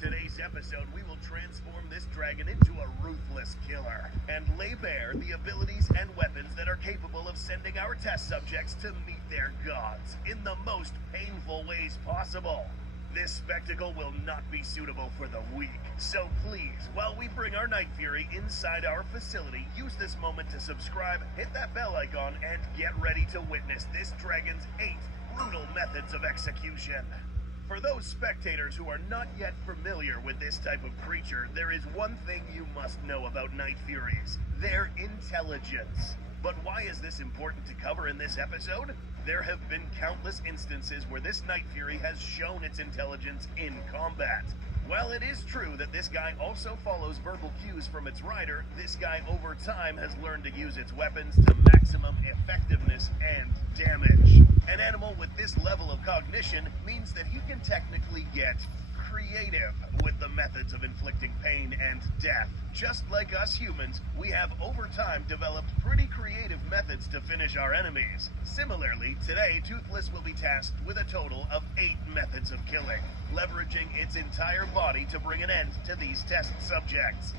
today's episode, we will transform this dragon into a ruthless killer and lay bare the abilities and weapons that are capable of sending our test subjects to meet their gods in the most painful ways possible. This spectacle will not be suitable for the weak, so please, while we bring our Night Fury inside our facility, use this moment to subscribe, hit that bell icon, and get ready to witness this dragon's 8 brutal methods of execution. For those spectators who are not yet familiar with this type of creature, there is one thing you must know about Night Furies: their intelligence. But why is this important to cover in this episode? There have been countless instances where this Night Fury has shown its intelligence in combat. While it is true that this guy also follows verbal cues from its rider, this guy over time has learned to use its weapons to maximum effectiveness and damage. An animal with this level of cognition means that he can technically get creative with the methods of inflicting pain and death. Just like us humans, we have over time developed pretty creative methods to finish our enemies. Similarly, today Toothless will be tasked with a total of 8 methods of killing, leveraging its entire body to bring an end to these test subjects.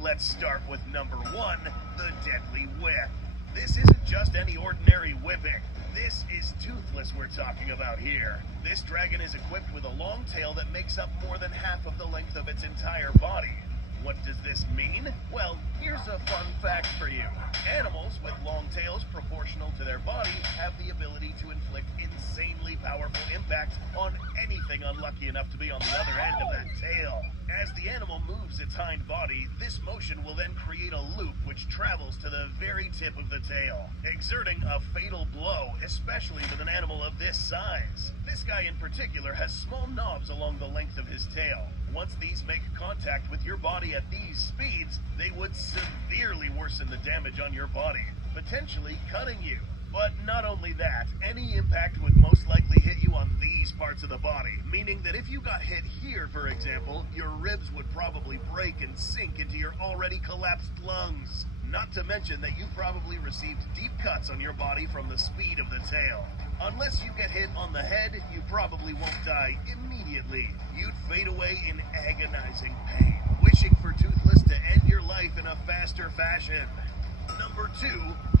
Let's start with number 1, the deadly whip. This isn't just any ordinary whipping. This is Toothless we're talking about here. This dragon is equipped with a long tail that makes up more than half of the length of its entire body. What does this mean? Well, here's a fun fact for you. Animals with long tails proportional to their body have the ability to inflict insanely powerful impact on anything unlucky enough to be on the other end of that tail. As the animal moves its hind body, this motion will then create a loop which travels to the very tip of the tail, exerting a fatal blow, especially with an animal of this size. This guy in particular has small knobs along the length of his tail. Once these make contact with your body at these speeds, they would severely worsen the damage on your body, potentially cutting you. But not only that, any impact would most likely hit you on these parts of the body, meaning that if you got hit here, for example, your ribs would probably break and sink into your already collapsed lungs. Not to mention that you probably received deep cuts on your body from the speed of the tail. Unless you get hit on the head, you probably won't die immediately. You'd fade away in agonizing pain, wishing for Toothless to end your life in a faster fashion. Number 2,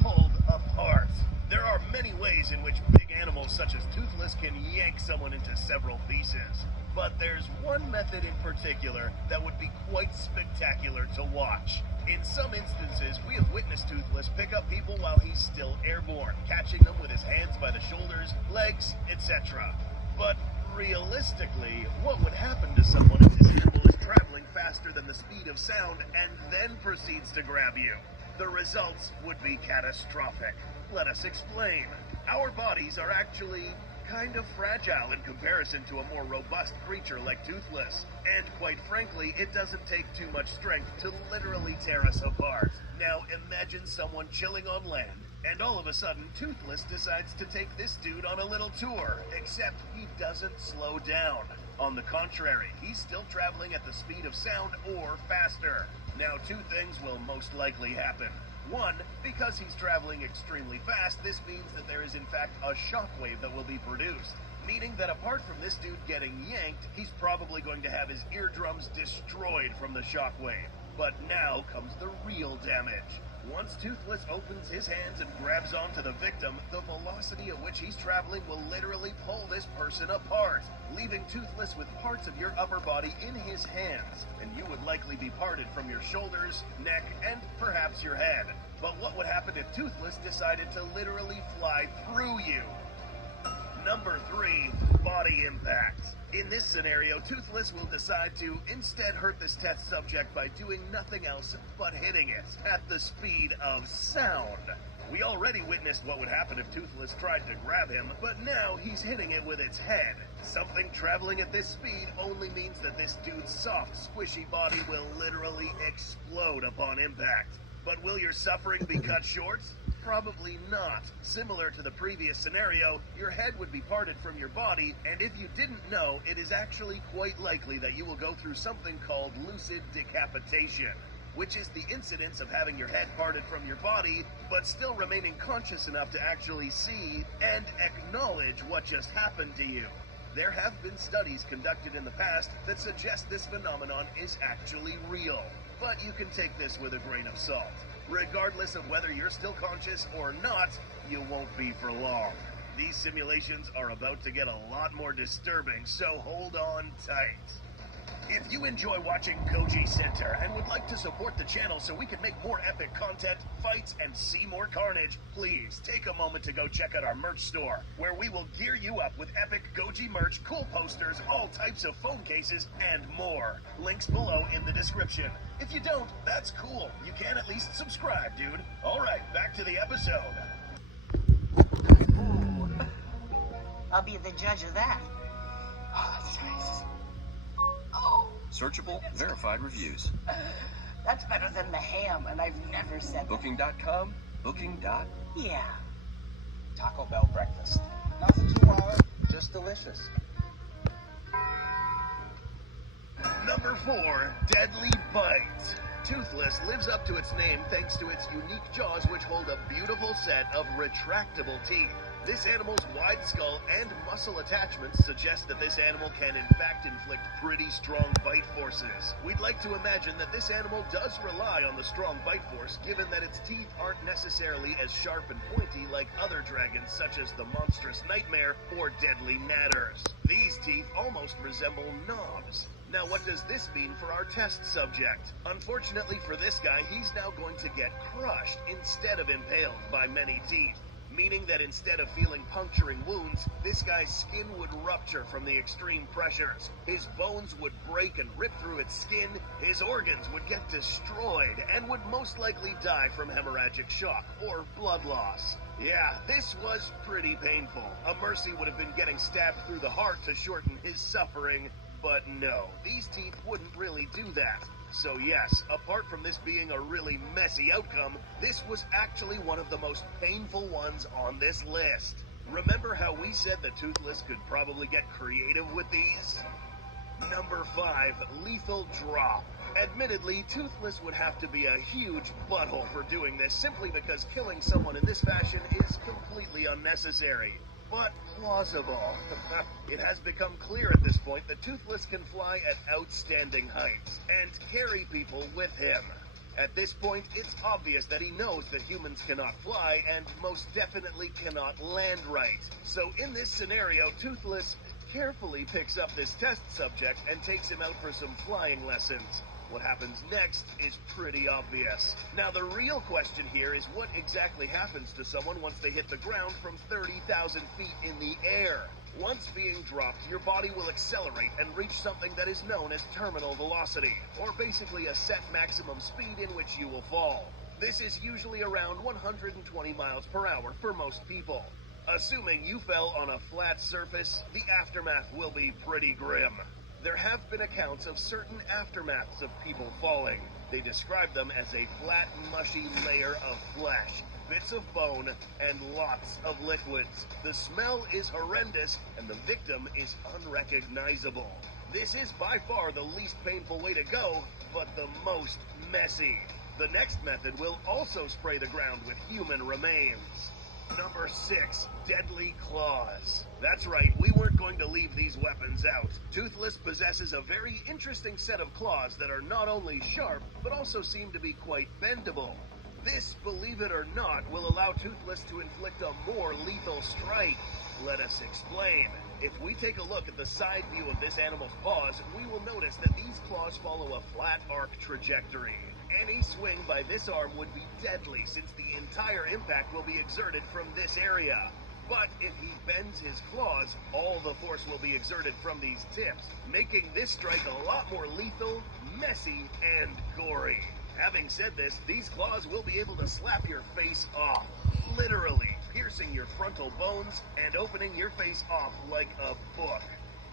pulled apart. There are many ways in which big animals such as Toothless can yank someone into several pieces. But there's one method in particular that would be quite spectacular to watch. In some instances, we have witnessed Toothless pick up people while he's still airborne, catching them with his hands by the shoulders, legs, etc. But realistically, what would happen to someone if this animal is traveling faster than the speed of sound and then proceeds to grab you? The results would be catastrophic. Let us explain. Our bodies are actually kind of fragile in comparison to a more robust creature like Toothless. And quite frankly, it doesn't take too much strength to literally tear us apart. Now imagine someone chilling on land, and all of a sudden Toothless decides to take this dude on a little tour, except he doesn't slow down. On the contrary, he's still traveling at the speed of sound or faster. Now 2 things will most likely happen. 1, because he's traveling extremely fast, this means that there is in fact a shockwave that will be produced, meaning that apart from this dude getting yanked, he's probably going to have his eardrums destroyed from the shockwave. But now comes the real damage. Once Toothless opens his hands and grabs onto the victim, the velocity at which he's traveling will literally pull this person apart, leaving Toothless with parts of your upper body in his hands, and you would likely be parted from your shoulders, neck, and perhaps your head. But what would happen if Toothless decided to literally fly through you? Number 3, body impact. In this scenario, Toothless will decide to instead hurt this test subject by doing nothing else but hitting it at the speed of sound. We already witnessed what would happen if Toothless tried to grab him, but now he's hitting it with its head. Something traveling at this speed only means that this dude's soft, squishy body will literally explode upon impact. But will your suffering be cut short? Probably not. Similar to the previous scenario, your head would be parted from your body, and if you didn't know, it is actually quite likely that you will go through something called lucid decapitation, which is the incidence of having your head parted from your body, but still remaining conscious enough to actually see and acknowledge what just happened to you. There have been studies conducted in the past that suggest this phenomenon is actually real, but you can take this with a grain of salt. Regardless of whether you're still conscious or not, you won't be for long. These simulations are about to get a lot more disturbing, so hold on tight. If you enjoy watching Koji Center and would like to support the channel so we can make more epic content, fights, and see more carnage, please take a moment to go check out our merch store, where we will gear you up with epic Koji merch, cool posters, all types of phone cases, and more. Links below in the description. If you don't, that's cool. You can at least subscribe, dude. Alright, back to the episode. Ooh. I'll be the judge of that. Oh, that's nice. Oh. Searchable, verified reviews. That's better than the ham, and I've never said that. Booking.com, booking. Yeah. Taco Bell breakfast. Nothing too wild, just delicious. Number 4, Deadly Bite. Toothless lives up to its name thanks to its unique jaws, which hold a beautiful set of retractable teeth. This animal's wide skull and muscle attachments suggest that this animal can in fact inflict pretty strong bite forces. We'd like to imagine that this animal does rely on the strong bite force, given that its teeth aren't necessarily as sharp and pointy like other dragons such as the monstrous Nightmare or deadly Natters. These teeth almost resemble knobs. Now, what does this mean for our test subject? Unfortunately for this guy, he's now going to get crushed instead of impaled by many teeth. Meaning that instead of feeling puncturing wounds, this guy's skin would rupture from the extreme pressures. His bones would break and rip through its skin, his organs would get destroyed, and would most likely die from hemorrhagic shock or blood loss. Yeah, this was pretty painful. A mercy would have been getting stabbed through the heart to shorten his suffering, but no, these teeth wouldn't really do that. So yes, apart from this being a really messy outcome, this was actually one of the most painful ones on this list. Remember how we said the Toothless could probably get creative with these? Number 5, Lethal Drop. Admittedly, Toothless would have to be a huge butthole for doing this, simply because killing someone in this fashion is completely unnecessary. But plausible. It has become clear at this point that Toothless can fly at outstanding heights and carry people with him. At this point, it's obvious that he knows that humans cannot fly and most definitely cannot land right. So in this scenario, Toothless carefully picks up this test subject and takes him out for some flying lessons. What happens next is pretty obvious. Now, the real question here is what exactly happens to someone once they hit the ground from 30,000 feet in the air. Once being dropped, your body will accelerate and reach something that is known as terminal velocity, or basically a set maximum speed in which you will fall. This is usually around 120 miles per hour for most people. Assuming you fell on a flat surface, the aftermath will be pretty grim. There have been accounts of certain aftermaths of people falling. They describe them as a flat, mushy layer of flesh, bits of bone, and lots of liquids. The smell is horrendous, and the victim is unrecognizable. This is by far the least painful way to go, but the most messy. The next method will also spray the ground with human remains. Number 6, Deadly Claws. That's right, we weren't going to leave these weapons out. Toothless possesses a very interesting set of claws that are not only sharp, but also seem to be quite bendable. This, believe it or not, will allow Toothless to inflict a more lethal strike. Let us explain. If we take a look at the side view of this animal's paws, we will notice that these claws follow a flat arc trajectory. Any swing by this arm would be deadly, since the entire impact will be exerted from this area. But if he bends his claws, all the force will be exerted from these tips, making this strike a lot more lethal, messy, and gory. Having said this, these claws will be able to slap your face off, literally piercing your frontal bones and opening your face off like a book.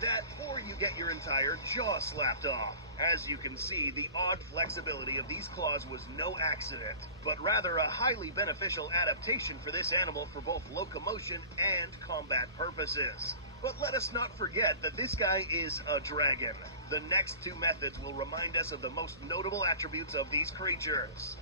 That, or you get your entire jaw slapped off. As you can see, the odd flexibility of these claws was no accident, but rather a highly beneficial adaptation for this animal for both locomotion and combat purposes. But let us not forget that this guy is a dragon. The next two methods will remind us of the most notable attributes of these creatures.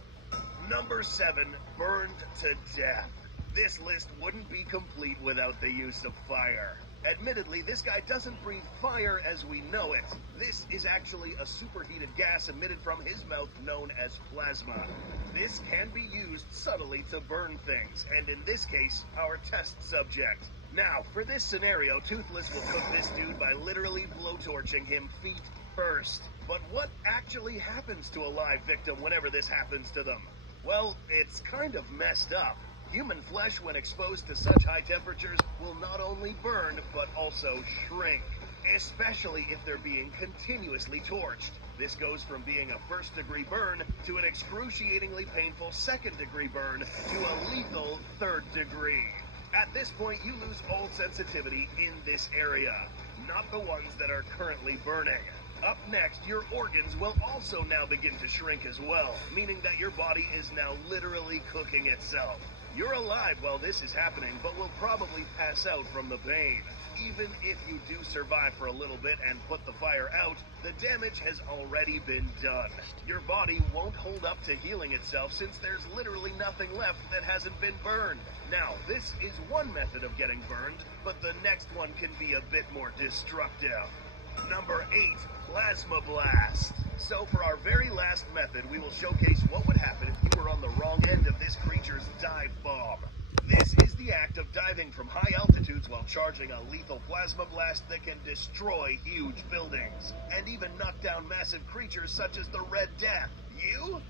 Number 7, Burned to Death. This list wouldn't be complete without the use of fire. Admittedly, this guy doesn't breathe fire as we know it. This is actually a superheated gas emitted from his mouth known as plasma. This can be used subtly to burn things, and in this case, our test subject. Now, for this scenario, Toothless will cook this dude by literally blowtorching him feet first. But what actually happens to a live victim whenever this happens to them? Well, it's kind of messed up. Human flesh, when exposed to such high temperatures, will not only burn, but also shrink, especially if they're being continuously torched. This goes from being a first-degree burn to an excruciatingly painful second-degree burn to a lethal third degree. At this point, you lose all sensitivity in this area, not the ones that are currently burning. Up next, your organs will also now begin to shrink as well, meaning that your body is now literally cooking itself. You're alive while this is happening, but will probably pass out from the pain. Even if you do survive for a little bit and put the fire out, the damage has already been done. Your body won't hold up to healing itself since there's literally nothing left that hasn't been burned. Now, this is one method of getting burned, but the next one can be a bit more destructive. Number 8, Plasma Blast. So for our very last method, we will showcase what would happen if you were on the wrong end of this creature's dive bomb. This is the act of diving from high altitudes while charging a lethal plasma blast that can destroy huge buildings, and even knock down massive creatures such as the Red Death. You?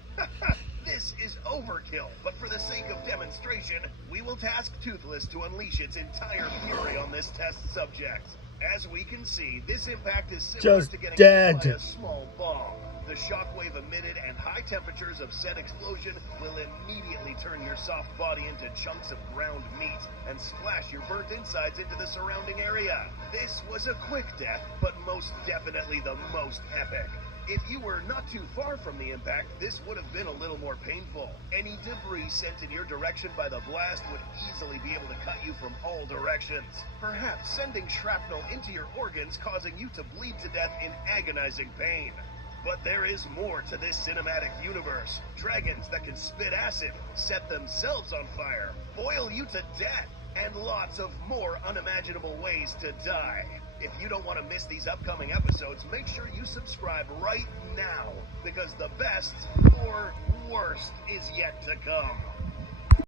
This is overkill, but for the sake of demonstration, we will task Toothless to unleash its entire fury on this test subject. As we can see, this impact is similar to getting hit by a small bomb. The shockwave emitted and high temperatures of said explosion will immediately turn your soft body into chunks of ground meat and splash your burnt insides into the surrounding area. This was a quick death, but most definitely the most epic. If you were not too far from the impact, this would have been a little more painful. Any debris sent in your direction by the blast would easily be able to cut you from all directions, perhaps sending shrapnel into your organs, causing you to bleed to death in agonizing pain. But there is more to this cinematic universe. Dragons that can spit acid, set themselves on fire, boil you to death, and lots of more unimaginable ways to die. If you don't want to miss these upcoming episodes, make sure you subscribe right now, because the best or worst is yet to come.